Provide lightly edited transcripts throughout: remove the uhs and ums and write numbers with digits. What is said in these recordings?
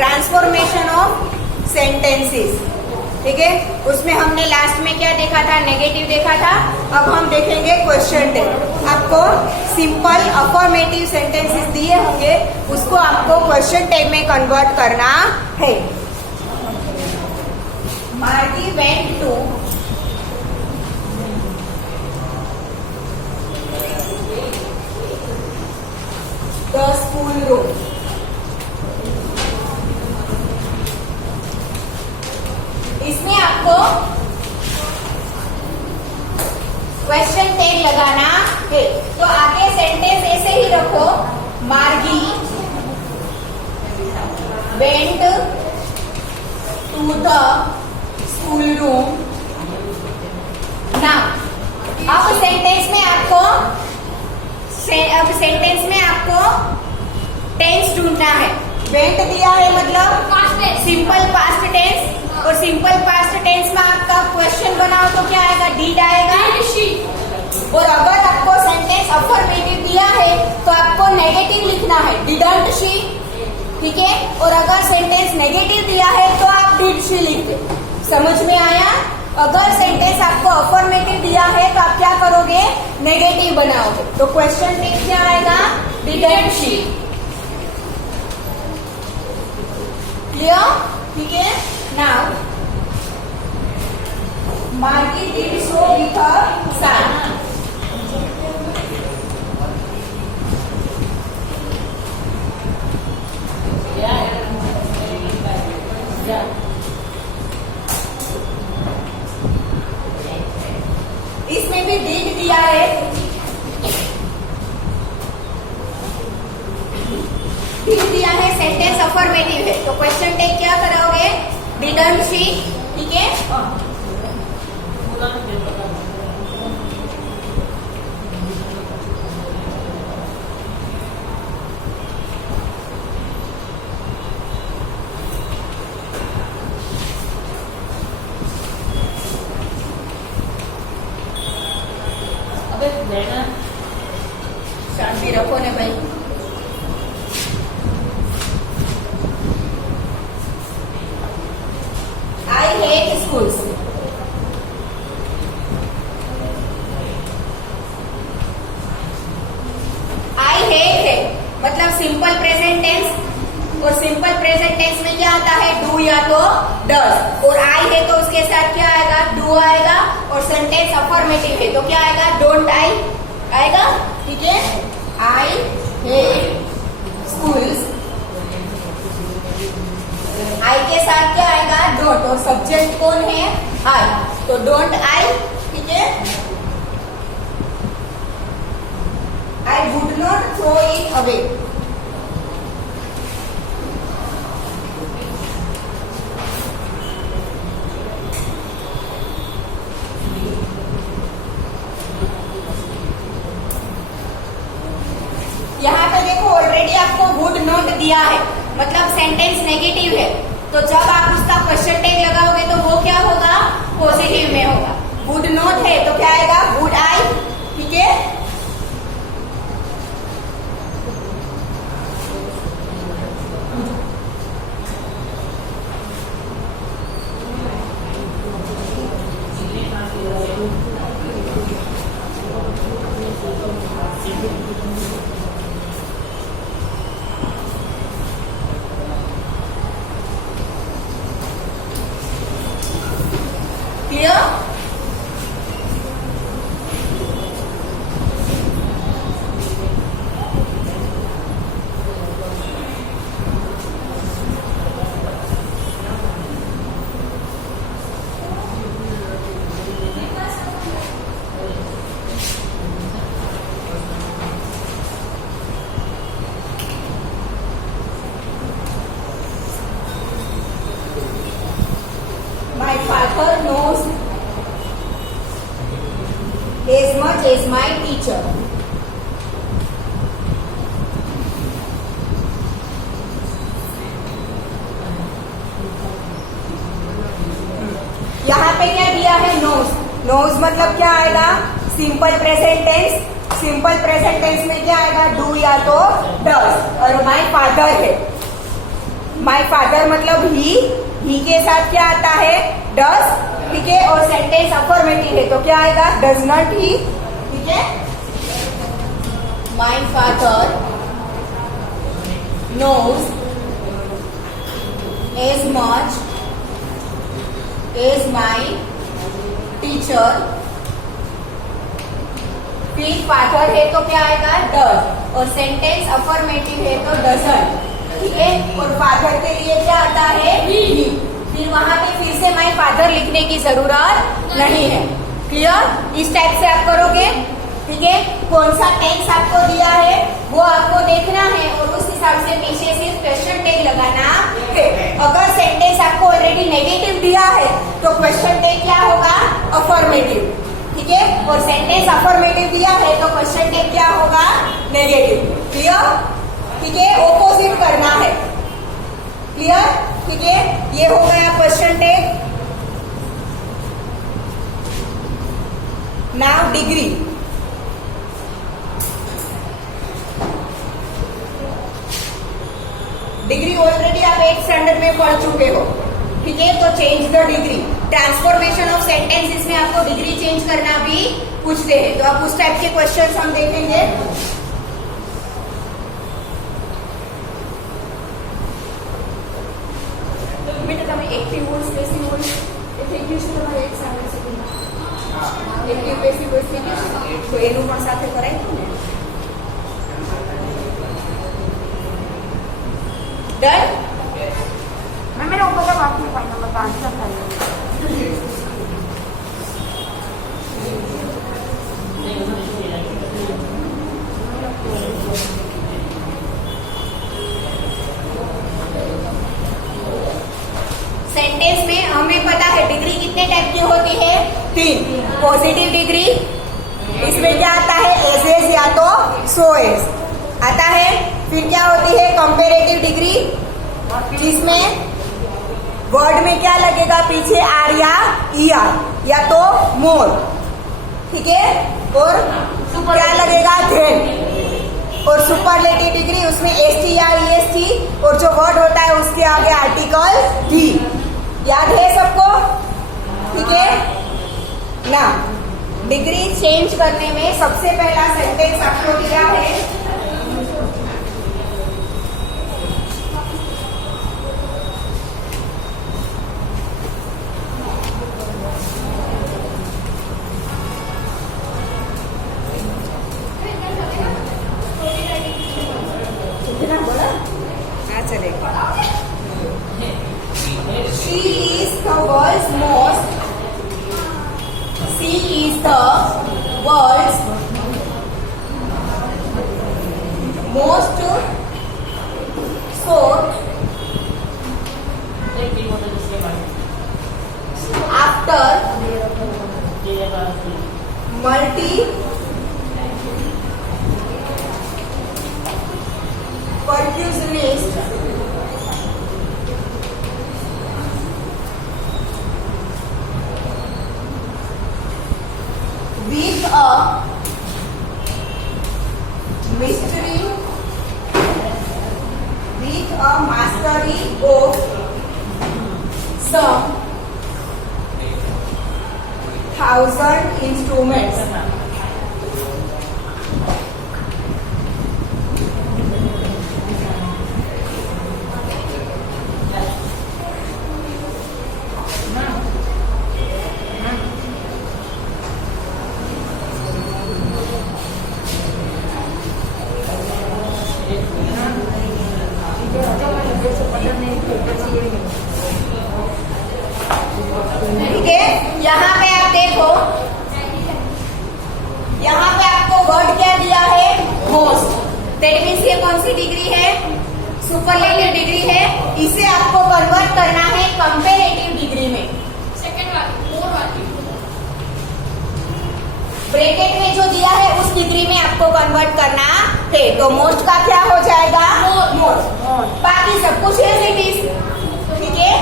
Transformation of sentences. ठीक है, उसमें हमने लास्ट में क्या देखा था, नेगेटिव देखा था। अब हम देखेंगे क्वेश्चन टैग। आपको सिंपल अफर्मेटिव सेंटेंसेस दिए होंगे, उसको आपको क्वेश्चन टैग में कन्वर्ट करना है। Margie went to the school room. इसमें आपको क्वेश्चन टैग लगाना है। तो आगे सेंटेंस ऐसे ही रखो, Margie went to the school room. Now अब सेंटेंस में आपको टेंस ढूंढना है। वेंट दिया है मतलब सिंपल पास्ट टेंस, और सिंपल पास्ट टेंस में आपका क्वेश्चन बनाओ तो क्या आएगा, डीड आएगा। और अगर आपको सेंटेंस अफर्मेटिव दिया है तो आपको नेगेटिव लिखना है, डिडंट शी। ठीक है, और अगर सेंटेंस नेगेटिव दिया है तो आप डिड शी लिख दे। समझ में आया? अगर सेंटेंस आपको अफर्मेटिव दिया है तो आप क्या करोगे, नेगेटिव बनाओगे। तो क्वेश्चन टैग क्या आएगा, डिडंट शी। क्लियर? ठीक है। नाउ मार्गी डिड सो विथ हर सन। इसमें भी डिड दिया है, डिड दिया है, सेंटेंस अफर्मेटिव है, तो क्वेश्चन टैग क्या कराओगे, डिडंट शी। ठीक है, शांति रखो ने भाई। I hate schools. I hate है मतलब सिंपल प्रेजेंट टेंस, और सिंपल प्रेजेंट टेंस में क्या आता है, डू या तो डज। और आई है तो उसके साथ क्या आएगा, डू आएगा। और सेंटेंस अफर्मेटिव है तो क्या आएगा, डोंट आई आएगा। ठीक है, आई हेट स्कूल्स, आई के साथ क्या आएगा, डोंट। और सब्जेक्ट कौन है, आई, तो डोंट आई। ठीक है, I would not throw it away. यहाँ पे देखो ऑलरेडी आपको वुड नॉट दिया है, मतलब सेंटेंस नेगेटिव है, तो जब आप उसका क्वेश्चन टैग लगाओगे तो वो क्या होगा, पॉजिटिव में होगा। वुड नॉट है तो क्या आएगा, वुड आई। ठीक है, clear? My father knows as much as my teacher. यहाँ पे क्या दिया है, नोज। नोज मतलब क्या आएगा, simple present tense. Simple present tense में क्या आएगा, डू या तो डज। और माय फादर है, माई फादर मतलब ही के साथ क्या आता है डज, ठीक है, और सेंटेंस अफर्मेटिव है तो क्या आएगा डज नॉट ही, ठीक है। My father knows as much as my teacher, फिर फादर है तो क्या आएगा डज, और सेंटेंस अफर्मेटिव है तो डजंट, ठीक है, और फादर के लिए क्या आता है ही, फिर वहां पे फिर से माई फादर लिखने की जरूरत नहीं है। क्लियर? इस टाइप से आप करोगे, ठीक है। कौन सा टेंस आपको दिया है वो आपको देखना है और उस हिसाब से पीछे सिर्फ क्वेश्चन टैग लगाना है। अगर सेंटेंस आपको ऑलरेडी नेगेटिव दिया है तो क्वेश्चन टैग क्या होगा अफर्मेटिव, ठीक है, और सेंटेंस अफर्मेटिव दिया है तो क्वेश्चन टैग क्या होगा नेगेटिव। क्लियर? ठीक है, ऑपोजिट करना है। क्लियर? ठीक है, ये हो गया question tag. Now degree. Degree already आप 8th स्टैंडर्ड में पढ़ चुके हो, ठीक है, तो change the degree. Transformation of sentences में आपको डिग्री चेंज करना भी पूछते हैं, तो आप उस टाइप के क्वेश्चंस हम देखेंगे। एक्टिव वॉइस, पैसिव वॉइस એ થઈ ગયું છે તમારે એક સામે સેકન્ડ एक्टिव पैसिव वॉइस થઈ ગયું છે તો એનું પણ સાથે કરાય ને डन। मैं मेरे ऊपर का बात नहीं पाई नंबर 5 का था। सेंटेंस में हमें पता है डिग्री कितने टाइप की होती है 3। पॉजिटिव डिग्री, इसमें क्या आता है एज या तो सो एज आता है। फिर क्या होती है कंपेरेटिव डिग्री, जिसमें वर्ड में क्या लगेगा पीछे आर या ईआर या तो मोर, ठीक है, और क्या लगेगा देन। और सुपरलेटिव डिग्री उसमें एसटी या ईएसटी और जो वर्ड होता है उसके आगे आर्टिकल डी। याद है सबको? ठीक है ना। डिग्री चेंज करने में सबसे पहला सेंटेंस आपको दिया है most sought after multi percussionist with a mystery, with a mastery of some 1,000 instruments. ठीक है, यहाँ पे आप देखो, यहाँ पे आपको वर्ड क्या दिया है मोस्ट, दैट मीन्स ये कौन सी डिग्री है सुपरलेटिव डिग्री है। इसे आपको कन्वर्ट करना है कंपेरेटिव डिग्री में। सेकंड वाली मोर वाली ब्रैकेट में जो दिया है उस डिग्री में आपको कन्वर्ट करना है। तो मोस्ट का क्या हो जाएगा मोस्ट, बाकी सब कुछ एज इट इज, ठीक है।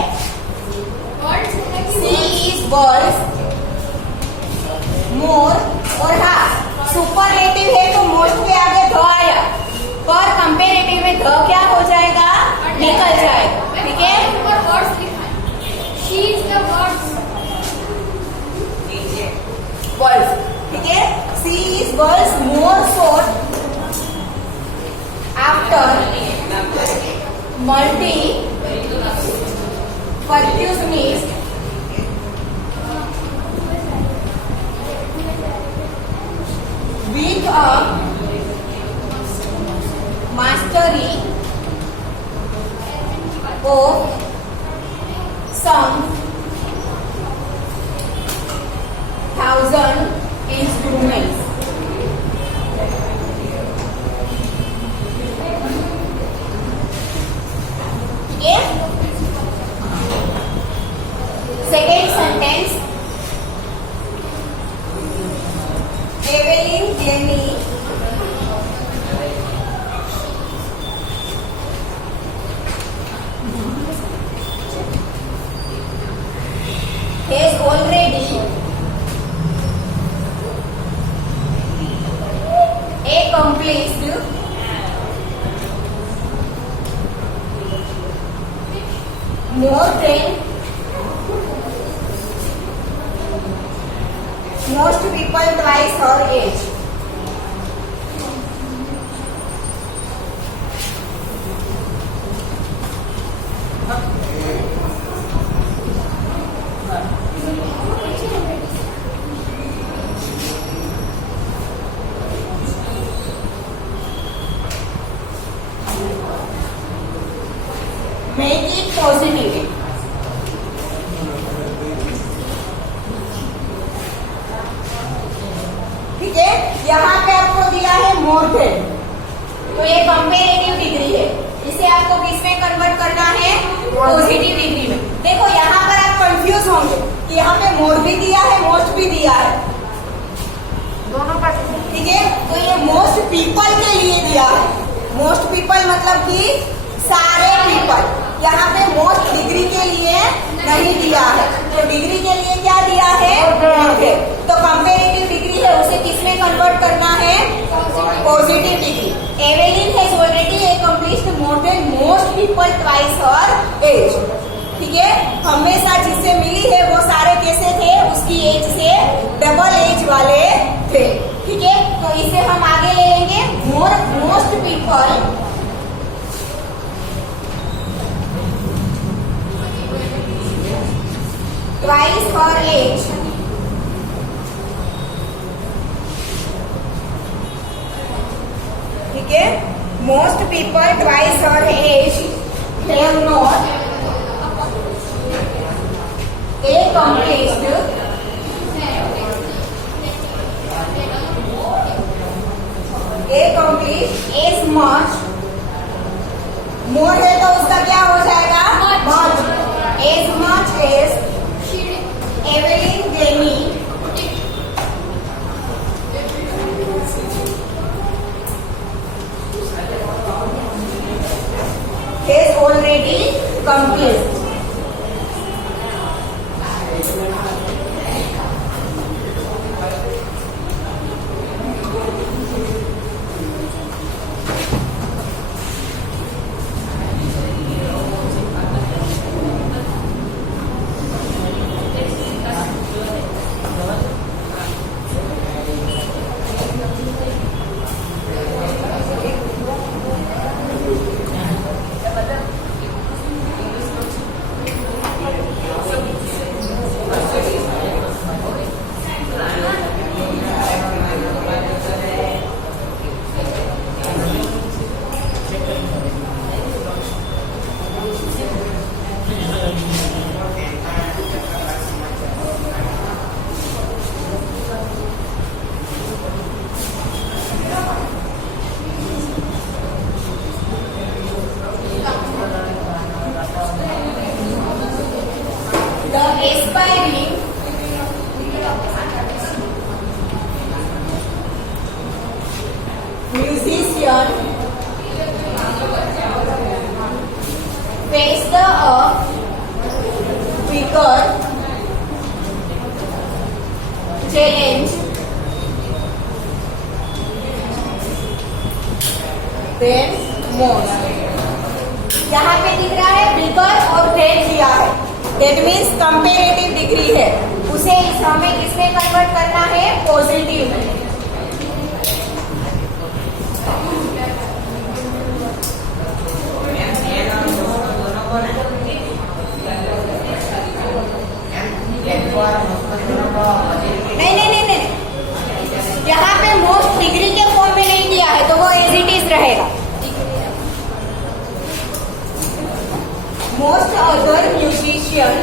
सी इज वर्ल्ड मोर और हाँ सुपरलेटिव है तो मोस्ट के आगे ध आया, पर कंपेरेटिव में ध क्या हो जाएगा निकल जाएगा। multi-percussionist with a mastery of some 1,000 instruments. Okay? Second sentence. Evelyn Jamie has already accomplished more than most people twice her age. Make it positive. ठीक है, यहाँ पे आपको दिया है मोर देन, तो ये कंपेरेटिव डिग्री है, इसे आपको किसमें कन्वर्ट करना है? पॉजिटिव डिग्री में। देखो यहाँ पर आप कंफ्यूज होंगे कि यहाँ पे मोर भी दिया है, मोस्ट भी दिया है, दोनों का, ठीक है। तो ये मोस्ट पीपल के लिए दिया है, मोस्ट पीपल मतलब कि सारे पीपल, यहाँ पे मोस्ट डिग्री के लिए नहीं दिया है, तो डिग्री के लिए क्या दिया है? तो कंपेरेटिव डिग्री है, उसे किसमें कन्वर्ट करना है? Positive degree. Evelyn has already accomplished more than most people twice her age. ठीक है, हमेशा जिससे मिली है वो सारे कैसे थे? उसकी एज से डबल एज वाले थे। ठीक है, तो इसे हम आगे ले लेंगे। Most people twice her age ठीक है, most people twice her age have not accomplished as much, more है तो उसका क्या हो जाएगा? much, as much as Evelyn Jamie has already completed. Aspiring musician faced a bigger challenge than most. यहाँ पे दिख रहा है बिगर और देन दिया है, डेट मीन्स कंपेरेटिव डिग्री है, उसे हमें किसमें कन्वर्ट करना है? पॉजिटिव में। most other musician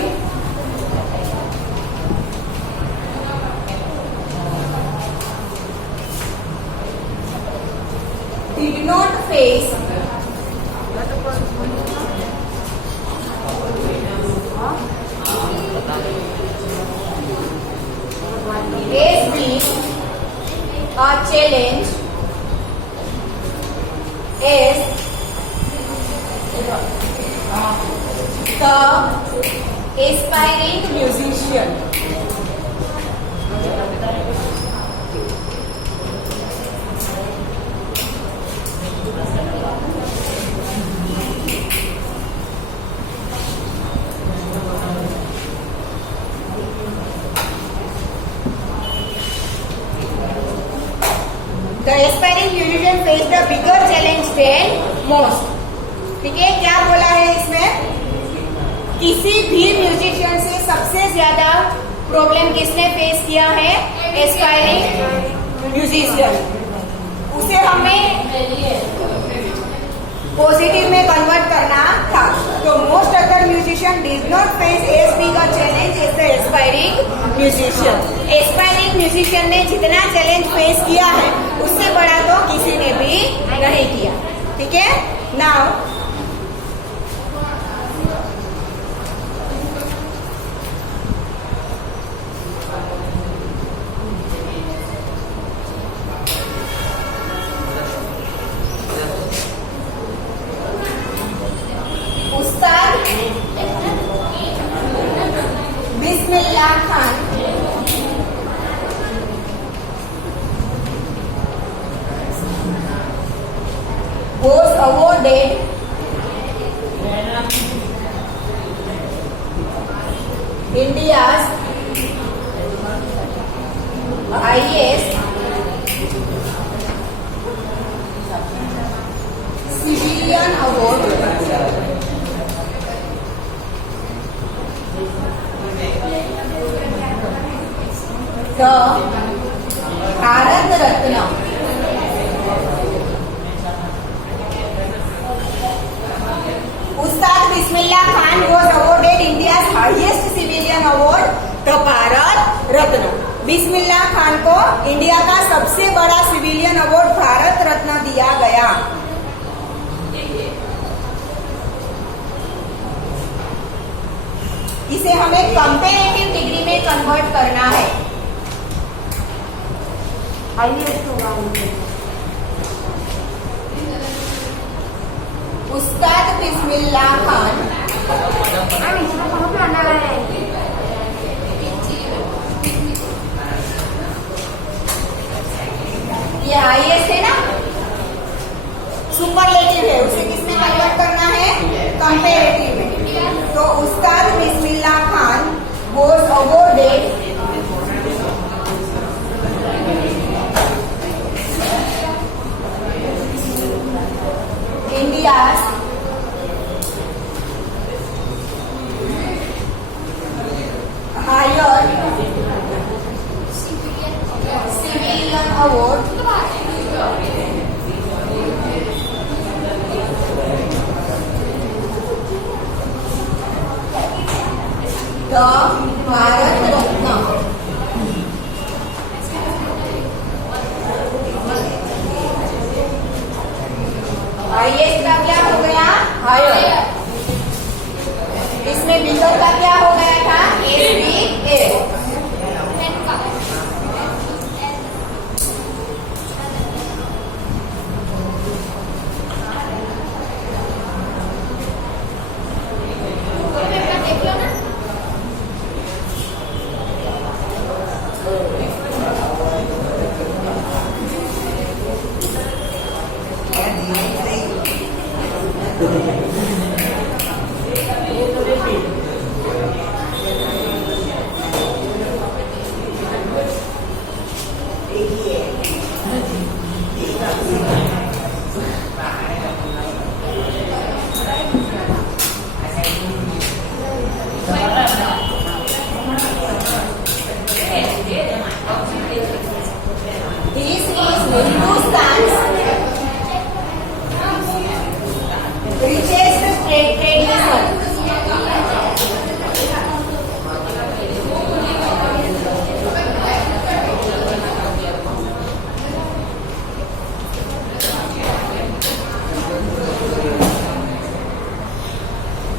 did not face as big a challenge as the aspiring musician. The aspiring musician faced a bigger challenge than most. ठीक है, क्या बोला है इसमें? किसी भी म्यूजिशियन से सबसे ज्यादा प्रॉब्लम किसने फेस किया है? Aspiring musician. उसे हमें पॉजिटिव में कन्वर्ट करना था। तो most other musician did not face as big a challenge as the aspiring musician. Aspiring musician ने जितना चैलेंज फेस किया है उससे बड़ा तो किसी ने भी नहीं किया। ठीक है, now Bismillah Khan was awarded India's highest civilian award, the Bharat Ratna. Ustad Bismillah Khan was awarded India's highest civilian award, the Bharat Ratna. Bismillah Khan को इंडिया का सबसे बड़ा सिविलियन अवार्ड भारत रत्न दिया गया। इसे हमें कंपैरेटिव डिग्री में कन्वर्ट करना है। उस्ताद बिस्मिल्लाह खान ये हाईएस्ट है ना, सुपरलेटिव है, उसे किसमें कन्वर्ट करना है? कंपैरेटिव में। तो Ustad Bismillah Khan was awarded India's higher civilian award, the Bharat Ratna. Highest का क्या हो गया? हायर। इसमें बिगर का क्या हो गया था? SBA।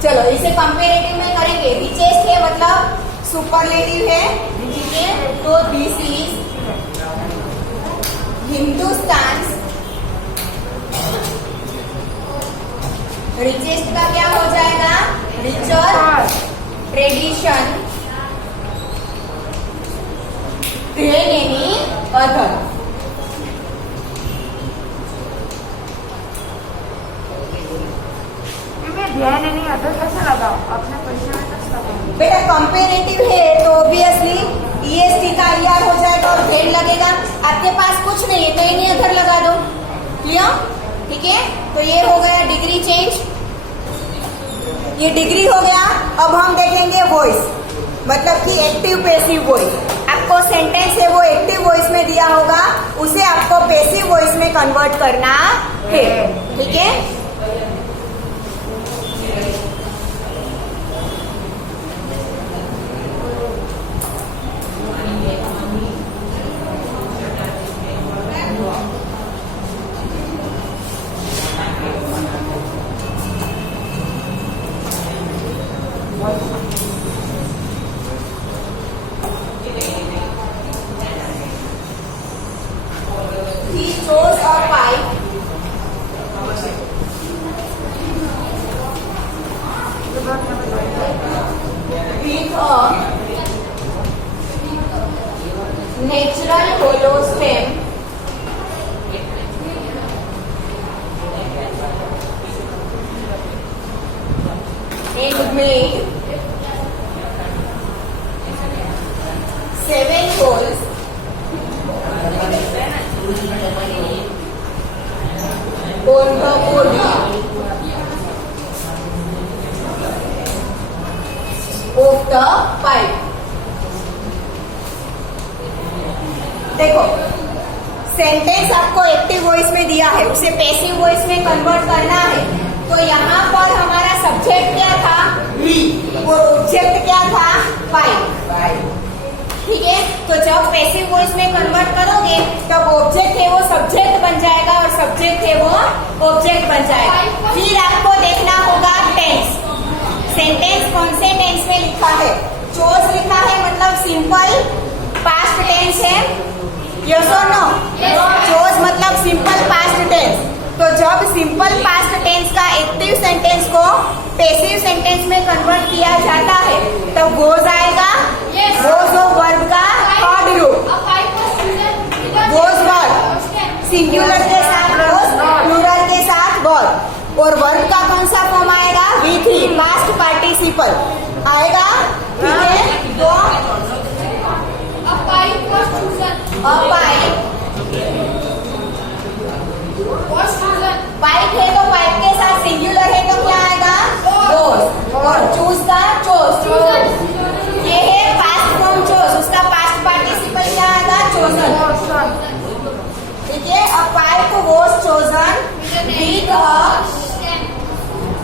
चलो इसे कंपेरेटिव में करेंगे। रिचेस्ट है मतलब सुपरलेटिव है, ठीक है। तो दिस इज हिंदुस्तान रिचेस्ट का क्या हो जाएगा? Richer tradition than any other. ध्यान नहीं अदर कैसे लगाओ अपने पैसे में कैसे लगाओ? बेटा कंपेरेटिव है तो ऑब्वियसली ईएसटी का ईआर हो जाएगा और धेन लगेगा। आपके पास कुछ नहीं है तो एनी अदर लगा दो। क्लियर? ठीक है। तो ये हो गया डिग्री चेंज, ये डिग्री हो गया। अब हम देखेंगे वॉइस, मतलब कि एक्टिव पैसिव वॉइस। आपको सेंटेंस है वो एक्टिव वॉइस में दिया होगा, उसे आपको पैसिव वॉइस में कन्वर्ट करना है, ठीक है। He chose a pipe with a natural hollow stem and made 7 holes on the body of the pipe। देखो सेंटेंस आपको एक्टिव वॉइस में दिया है, उसे पैसिव वॉइस में कन्वर्ट करना है। तो यहाँ पर हमारा सब्जेक्ट क्या था? ही, और ऑब्जेक्ट क्या था? पाइप, ठीक है। तो जब पैसिव वॉइस में कन्वर्ट करोगे तब ऑब्जेक्ट है वो सब्जेक्ट बन जाएगा और सब्जेक्ट है वो ऑब्जेक्ट बन जाएगा। फिर आपको देखना होगा टेंस, सेंटेंस कौन से टेंस में लिखा है। चोज लिखा है मतलब सिंपल पास्ट टेंस है, यस और नो? चोज मतलब सिंपल पास्ट टेंस। तो जब सिंपल पास्ट टेंस का एक्टिव सेंटेंस को पैसिव सेंटेंस में कन्वर्ट किया जाता है तब गोज आएगा। गोज हो वर्ब का थर्ड रूप, गोज वर्ब सिंगुलर के साथ गोज, प्लूरल के साथ वर्ब, और वर्ब का कौन सा फॉर्म आएगा? V3 पास्ट पार्टिसिपल आएगा, ठीक है। तो पाइप है तो पाइप के साथ सिंगुलर है तो क्या आएगा? गोज, और चूज का चोज। ये है पास्ट फॉर्म चोज, उसका पास्ट पार्टिसिपल क्या आएगा? चोजन, ठीक है। A pipe was chosen with a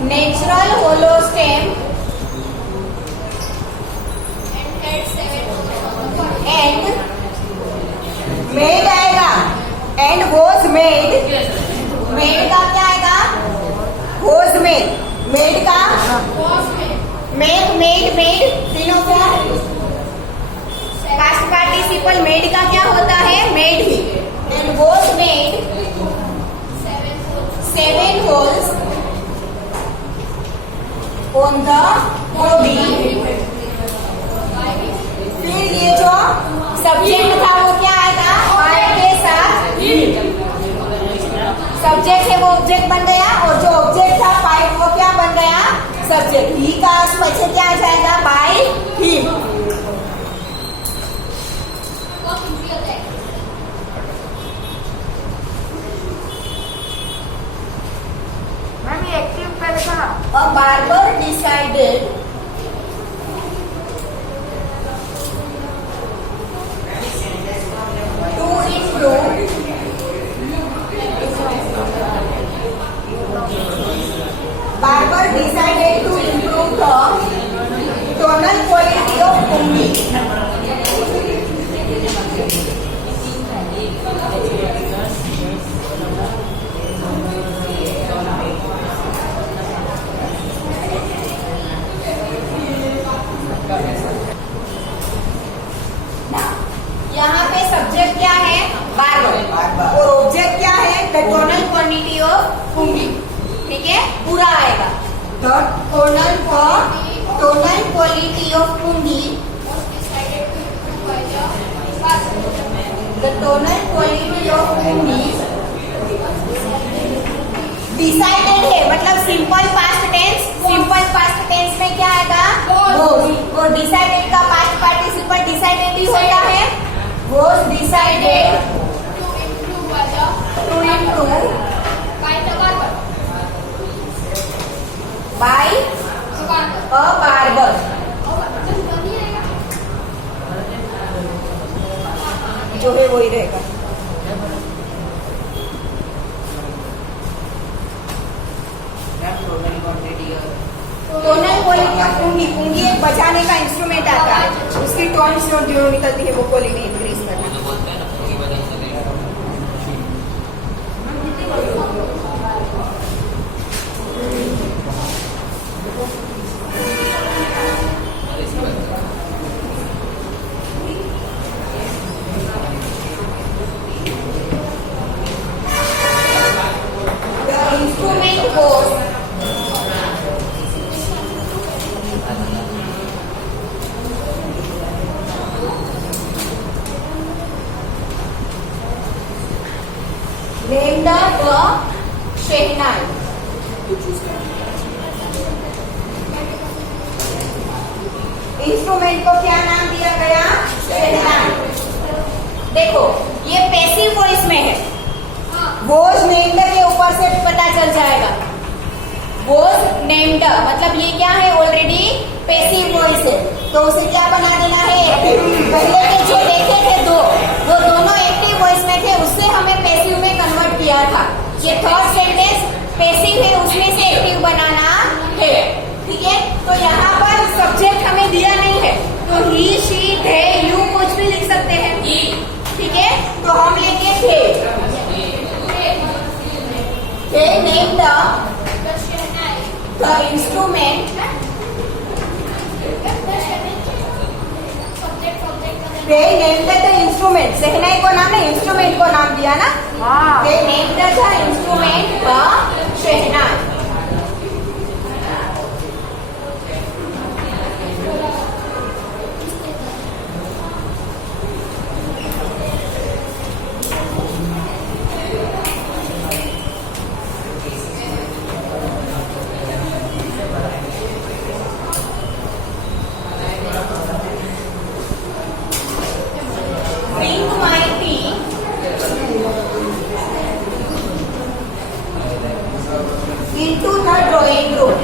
natural hollow stem and made आएगा, एंड वाज मेड। मेड का क्या आएगा? वाज मेड, मेड का मेड, मेड, मेड तीनों को पास्ट पार्टिसिपल मेड का क्या होता है? मेड ही। And was made 7 holes on the body। फिर ये जो सब्जेक्ट था वो क्या आएगा? पाइप के साथ सब्जेक्ट है वो ऑब्जेक्ट बन गया, और जो ऑब्जेक्ट था पाइप वो क्या बन गया? सब्जेक्ट। ही का पीछे क्या आ जाएगा? By him. मैम ये एक्टिव पहले कहा। A barber decided to improve barber decided to improve the tonal quality of kungi। यहाँ पे सब्जेक्ट क्या है? बार्बर। और ऑब्जेक्ट क्या है? The tonal quantity of pungi. ठीक है, पूरा आएगा। The tonal quality of pungi, the tonal quality of pungi decided है, मतलब simple past tense. Simple past tense में क्या आएगा? और डिसाइडेड का पास्ट पार्टिसिपल डिसाइडेड ही होता है। Was decided to improve by a barber। जो है वही रहेगा। टोनल क्वालिटी ऑफ पुंगी, पुंगी एक बजाने का इंस्ट्रूमेंट आता है, उसकी टोन्स जो निकलती है वो क्वालिटी इंक्रीज करना। The instrument was named the shehnai. Instrument को क्या नाम दिया गया? शहनाई। देखो ये पैसिव वॉइस में है, वॉज नेम्ड के ऊपर से पता चल जाएगा। वॉज नेम्ड मतलब ये क्या है? ऑलरेडी पैसिव वॉइस है, तो उसे क्या बना देना है? पहले के जो देखे थे दो, वो दोनों एक्टिव वॉइस में थे, उससे हमें पैसिव में कन्वर्ट किया था। ये थर्ड सेंटेंस पैसिव है, उसमें से एक्टिव बनाना है। ठीक है, तो यहाँ पर सब्जेक्ट हमें दिया नहीं है, तो ही, शी, दे, यू कुछ भी लिख सकते हैं। ठीक है, तो हम लेंगे थे। They named the instrument, they named the instrument। शहनाई को नाम नहीं, इंस्ट्रूमेंट को नाम दिया ना। They named the instrument shehnai. Bring my tea into the drawing room।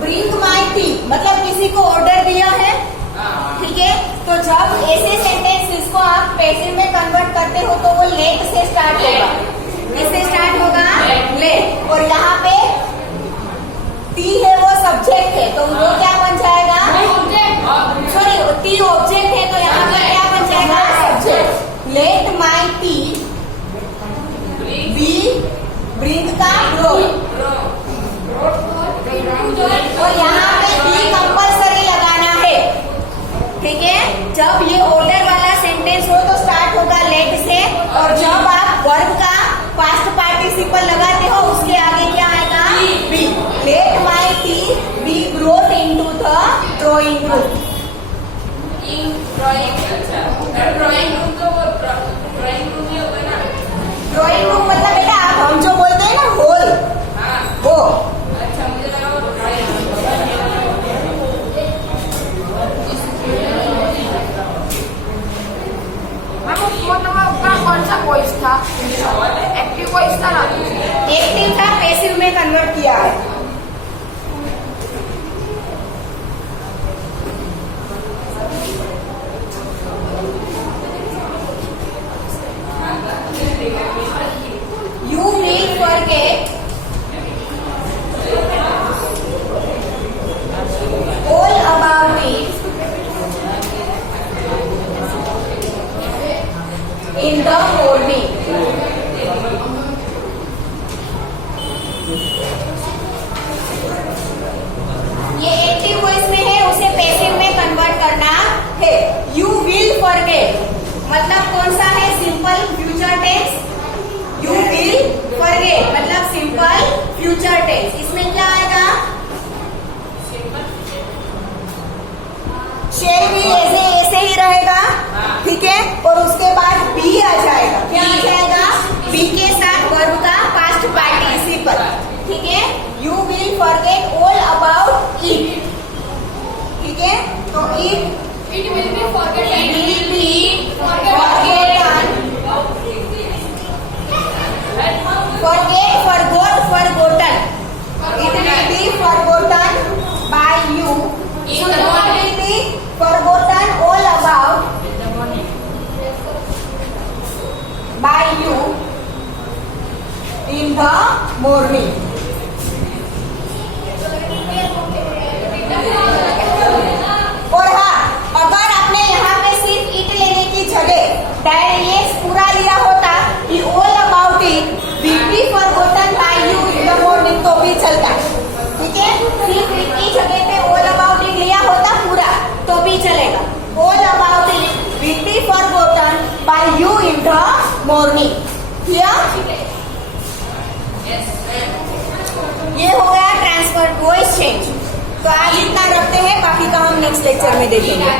Bring my tea मतलब किसी को ऑर्डर दिया है। ठीक है, तो जब ऐसे सेंटेंस इसको आप पैसिव में कन्वर्ट करते हो तो वो लेट से स्टार्ट होगा। किससे स्टार्ट होगा? लेट। और यहाँ पे टी है, वो सब्जेक्ट है, तो वो क्या बन जाएगा? सॉरी, टी ऑब्जेक्ट है, तो यहाँ पे क्या बन जाएगा? Subject. Let my T B bring का ब्रो। और यहाँ पे बी कंपल्सरी लगाना है। ठीक है, जब ये ऑर्डर वाला सेंटेंस हो तो स्टार्ट होगा लेट से, और जब आप वर्ब का पास्ट पार्टिसिपल लगाते हो उसके आगे ये एक्टिव वॉइस में है, उसे पैसिव में कन्वर्ट करना है। यू विल फॉरगेट मतलब कौन सा है? Simple future tense. You will forget मतलब सिंपल फ्यूचर टेंस। इसमें क्या आएगा? शेल भी ऐसे ही रहेगा, ठीक है। और उसके बाद बी आ जाएगा। क्या आ जाएगा? बी के साथ वर्ब का पास्ट पार्टिसिपल, ठीक है। You will forget all about it, ठीक है। तो it will be forgotten, forget, forgot, forgotten. It will be forgotten by you. So what will be forgotten all about by you in the morning. और हाँ, अगर आपने यहाँ पे सिर्फ इट लेने की जगह डायरेक्ट पूरा लिया होता कि all about it will be forgotten by you in the morning तो भी चलता, ठीक है। सिर्फ इट की जगह पे all about it लिया होता पूरा तो भी चलेगा। all about it will be forgotten by you in the morning, clear? ये हो गया ट्रांसफर वॉइस चेंज। तो आज इतना रखते हैं, बाकी का हम नेक्स्ट लेक्चर में देखेंगे।